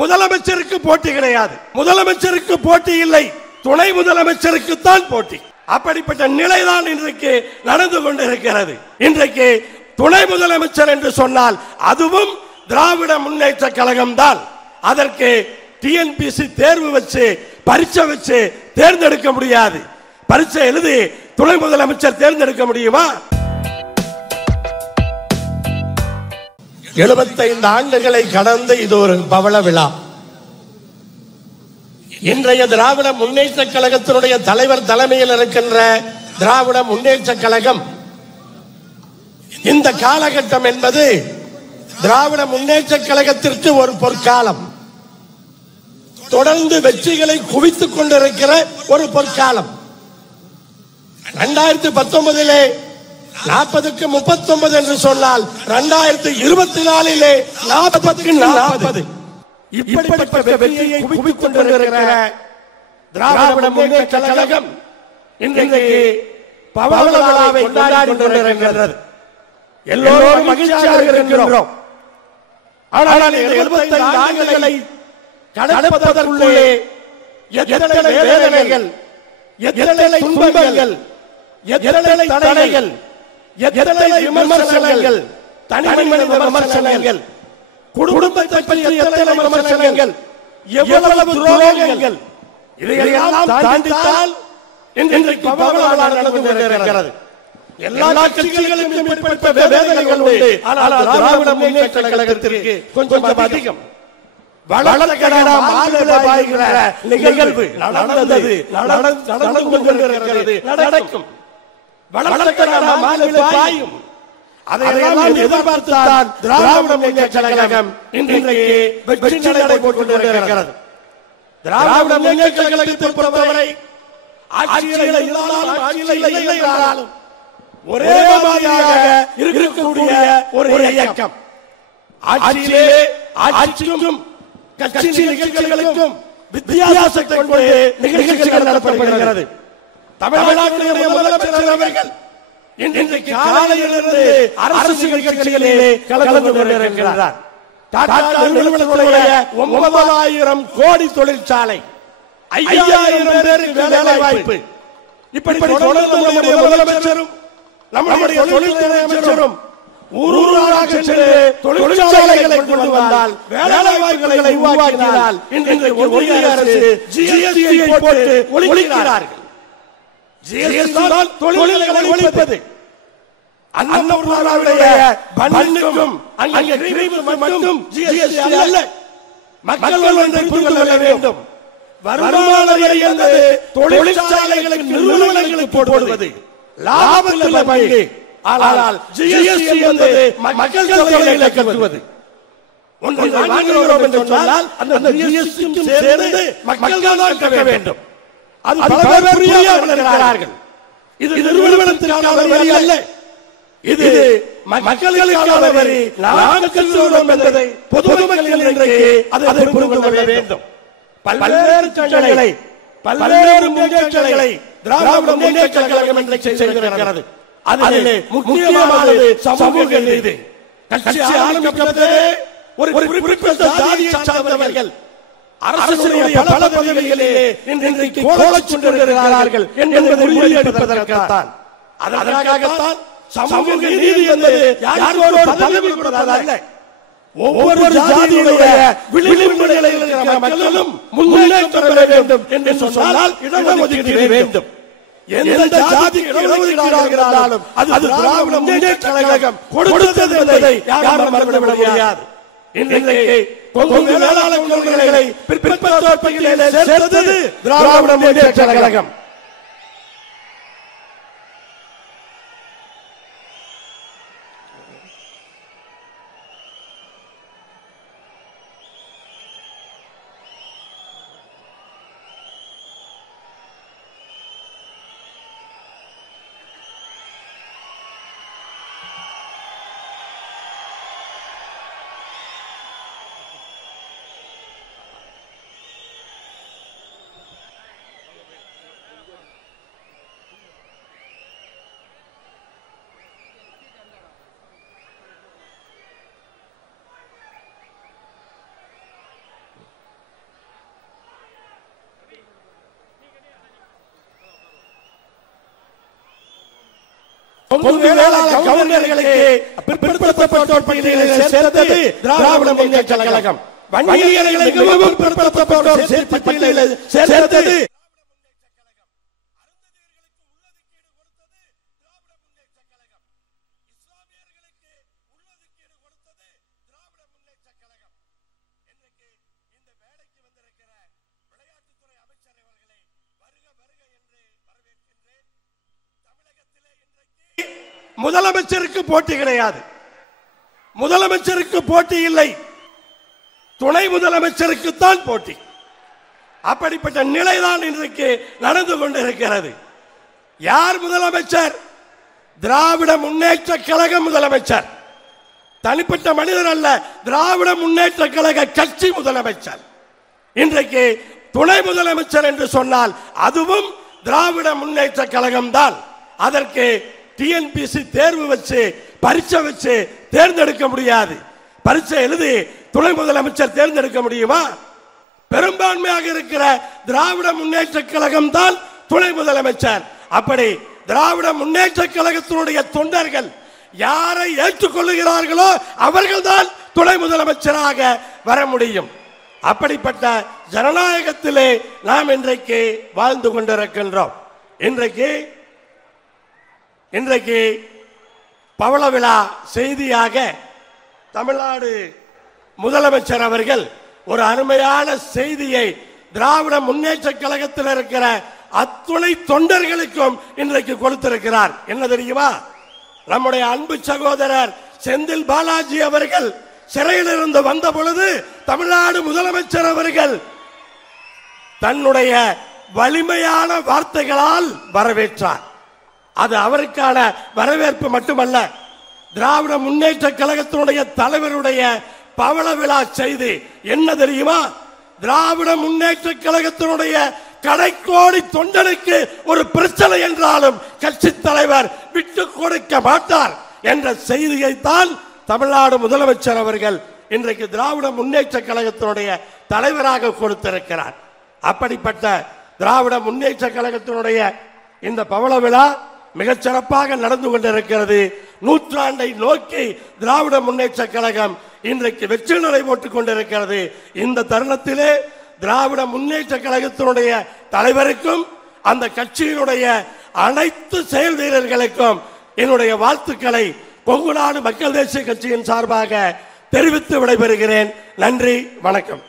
முதலமைச்சருக்கு போட்டி கிடையாது. முதலமைச்சருக்கு போட்டி இல்லை, துணை முதலமைச்சருக்கு தான் போட்டி. அப்படிப்பட்ட நிலைதான் இன்றைக்கு நடந்து கொண்டிருக்கிறது. இன்றைக்கு துணை முதலமைச்சர் என்று சொன்னால் அதுவும் திராவிட முன்னேற்ற கழகம் தான். அதற்கு டிஎன்பிசி தேர்வு வச்சு பரீட்சை வச்சு தேர்ந்தெடுக்க முடியாது. பரீட்சை எழுதி துணை முதலமைச்சர் தேர்ந்தெடுக்க முடியுமா? 75 ஆண்டுகளை கடந்து இது ஒரு பவள விழா. இன்றைய திராவிட முன்னேற்ற கழகத்தினுடைய தலைவர் தலைமையில் இருக்கின்ற திராவிட முன்னேற்ற கழகம் இந்த காலகட்டம் என்பது திராவிட முன்னேற்ற கழகத்திற்கு ஒரு பொற்காலம். தொடர்ந்து வெற்றிகளை குவித்துக் கொண்டிருக்கிற ஒரு பொற்காலம். 2019 40க்கு 39 என்று சொன்னால் 2024 40க்கு 40 இப்படிப்பட்ட வெற்றியை குவித்துக் கொண்டிருக்கிற திராவிட முன்னேற்ற கழகம் இன்றைக்கு பவள விழாவை கொண்டாடி கொண்டிருக்கிறது. எல்லோரும் மகிழ்ச்சியாக இருக்கிறோம். ஆனால் 75 ஆண்டுகளை கடப்பதற்குள்ளே எத்தனை வேதனைகள், எத்தனை துன்பங்கள், எத்தனை தடைகள், எத்தனை விமர்சனங்கள், தனிமனித விமர்சனங்கள், குடும்பத்தை பற்றி எத்தனை விமர்சனங்கள், எவ்வளவு துரோகங்கள், இதையெல்லாம் தாண்டித்தான் இன்றைக்கு பவள விழா நடந்து கொண்டிருக்கிறது. எல்லா கட்சிகளுக்கும் இப்படிப்பட்ட வேதனைகள் உண்டு. ஆனால் திராவிட முன்னேற்ற கழகத்திற்கு கொஞ்சம் அதிகம். வளர்க்கடா மாநில பாய்கிற நிகழ்வு நடந்தது, நடந்து கொண்டிருக்கிறது, நடக்கும். வளர்க்கடா மாநில பாயும். அதையெல்லாம் எதிர்பார்த்துதான் திராவிட முன்னேற்ற கழகம் இன்றைக்கு வெற்றி நடை போட்டுக் கொண்டிருக்கிறது. திராவிட முன்னேற்ற கழகத்தை பொறுத்தவரை ஆட்சியில் இருந்தாலும் ஆட்சியில் இல்லை என்றாலும் ஒரே மாதிரியாக இருக்கக்கூடிய ஒரு இயக்கம். ஆட்சிக்கும் கட்சி நிகழ்ச்சிகளுக்கும் வித்தியாசத்தை கொண்டு நிகழ்ச்சிகள் நடத்தப்படுகிறது. தமிழ்நாட்டினுடைய முதலமைச்சர் அவர்கள் இன்றைக்கு காலையிலிருந்து அரசு நிகழ்ச்சிகளிலே கலந்து கொண்டிருக்கிறார். டாடா நிறுவனத்துடைய 9,000 கோடி தொழிற்சாலை, 5,000 பேருக்கு வேலை வாய்ப்பு, இப்படி தொடர்ந்து நம்முடைய முதலமைச்சரும் நம்முடைய தொழில்துறை அமைச்சரும் ஊராக சென்று தொழிற்சாலைகளை கொண்டு வந்தால், வேலை வாய்ப்புகளை உருவாக்கினால் இன்றைக்கு ஒன்றிய அரசு ஜிஎஸ்டியை போட்டு ஒழிக்கிறார்கள். ஜிஎஸ்டி தான் தொழில்களை ஒழிப்பது. அன்னபூர்ணாவுடைய பண்ணுக்கும் அங்கே கிரீம் மட்டும் ஜிஎஸ்டி அல்ல. மக்கள் ஒன்றை புரிந்து கொள்ள வேண்டும். வருமான வரி என்பது தொழிற்சாலைகளுக்கு நிறுவனங்களுக்கு போடுவது, லாபத்தில் பங்கு. ஆனால் ஜிஎஸ்டி என்பது மக்கள் தொகைகளை கட்டுவது. ஒன்றை வாங்குகிறோம் என்று சொன்னால் அந்த ஜிஎஸ்டி சேர்ந்து மக்கள் தான் கட்ட வேண்டும். அது பல பேர் புரியாமல் இருக்கிறார்கள். இது நிறுவனத்திற்கான வரி அல்ல, இது மக்களுக்கான வரி. நாங்கள் கட்டுகிறோம் என்பதை பொதுமக்கள் இன்றைக்கு அதை புரிந்து கொள்ள வேண்டும். பல்வேறு சட்டங்களை, பல்வேறு முன்னேற்றங்களை திராவிட முன்னேற்ற கழகம் இன்றைக்கு செய்திருக்கிறது. அதிலே முக்கியமானது சமூக நீதி. கட்சி ஆரம்பிக்கப்பட்டதே ஒரு குறிப்பிட்ட ஜாதியை சார்ந்தவர்கள் அரசுடைய பல பதவிகளிலே இன்றைக்கு கோலச் கொண்டிருக்கிறார்கள் என்பதை முறியடிப்பதற்காகத்தான். அதற்காகத்தான் சமூக நீதி என்பது யாருக்கோ ஒரு பதவி கொடுப்பதல்ல. ஒவ்வொரு ஜாதியுடைய விளிம்பு நிலையில் இருக்கிற மக்களும் முன்னேற்றம் பெற வேண்டும் என்று சொன்னால் இடஒதுக்கீடு வேண்டும். எந்த ஜாதிக்கு இடஒதுக்கீடாக இருந்தாலும் அது திராவிட முன்னேற்ற கழகம் கொடுத்தது என்பதை யாரும் மறந்துவிட முடியாது. இன்றைக்கு கொங்கு வேளாளர் கொள்கைகளை பிற்படுத்தோர் பட்டியலிலே சேர்த்தது திராவிட முன்னேற்ற கழகம். கவுண்டர்களுக்கு பிற்படுத்தப்பட்டோர் பட்டியலில் சேர்த்தது திராவிட முன்னேற்ற கழகம். வன்னியர்களை மிகவும் பிற்படுத்தப்பட்டோர் பட்டியலில் சேர்த்தது முதலமைச்சருக்கு போட்டி கிடையாது. முதலமைச்சருக்கு போட்டி இல்லை, துணை முதலமைச்சருக்கு தான் போட்டி. அப்படிப்பட்ட நிலைதான் இன்றைக்கு நடந்து கொண்டிருக்கிறது. யார் முதலமைச்சர்? திராவிட முன்னேற்ற கழக முதலமைச்சர். தனிப்பட்ட மனிதர் அல்ல, திராவிட முன்னேற்ற கழக கட்சி முதலமைச்சர். இன்றைக்கு துணை முதலமைச்சர் என்று சொன்னால் அதுவும் திராவிட முன்னேற்ற கழகம் தான். அதற்கு டிஎன்பிசி தேர்வு வச்சு பரீட்சை வச்சு தேர்ந்தெடுக்க முடியாது. பரீட்சை எழுதி துணை முதலமைச்சர் தேர்ந்தெடுக்க முடியுமா? பெரும்பான்மையாக இருக்கிற திராவிட முன்னேற்ற கழகம் தான் துணை முதலமைச்சர். அப்படி திராவிட முன்னேற்ற கழகத்தினுடைய தொண்டர்கள் யாரை ஏற்றுக்கொள்ளுகிறார்களோ அவர்கள் தான் துணை முதலமைச்சராக வர முடியும். அப்படிப்பட்ட ஜனநாயகத்திலே நாம் இன்றைக்கு வாழ்ந்து கொண்டிருக்கின்றோம். இன்றைக்கு பவள விழா செய்தியாக தமிழ்நாடு முதலமைச்சர் அவர்கள் ஒரு அருமையான செய்தியை திராவிட முன்னேற்ற கழகத்தில் இருக்கிற அத்துணை தொண்டர்களுக்கும் இன்றைக்கு கொடுத்திருக்கிறார். என்ன தெரியுமா? நம்முடைய அன்பு சகோதரர் செந்தில் பாலாஜி அவர்கள் சிறையில் இருந்து வந்த பொழுது தமிழ்நாடு முதலமைச்சர் அவர்கள் தன்னுடைய வலிமையான வார்த்தைகளால் வரவேற்றார். அது அவருக்கான வரவேற்பு மட்டுமல்ல, திராவிட முன்னேற்ற கழகத்தினுடைய தலைவருடைய பவள விழா செய்தி என்ன தெரியுமா? திராவிட முன்னேற்ற கழகத்தினுடைய கடைக்கோடி தொண்டனுக்கு ஒரு பிரச்சனை என்றாலும் கட்சி தலைவர் விட்டு கொடுக்க மாட்டார் என்ற செய்தியைத்தான் தமிழ்நாடு முதலமைச்சர் அவர்கள் இன்றைக்கு திராவிட முன்னேற்ற கழகத்தினுடைய தலைவராக கொடுத்திருக்கிறார். அப்படிப்பட்ட திராவிட முன்னேற்ற கழகத்தினுடைய இந்த பவள விழா மிகச் சிறப்பாக நடந்து கொண்டிருக்கிறது. நூற்றாண்டை நோக்கி திராவிட முன்னேற்ற கழகம் இன்றைக்கு வெற்றி நடை போட்டுக் கொண்டிருக்கிறது. இந்த தருணத்திலே திராவிட முன்னேற்ற கழகத்தினுடைய தலைவருக்கும் அந்த கட்சியினுடைய அனைத்து செயல் வீரர்களுக்கும் என்னுடைய வாழ்த்துக்களை கொங்குநாடு மக்கள் தேசிய கட்சியின் சார்பாக தெரிவித்து விடைபெறுகிறேன். நன்றி, வணக்கம்.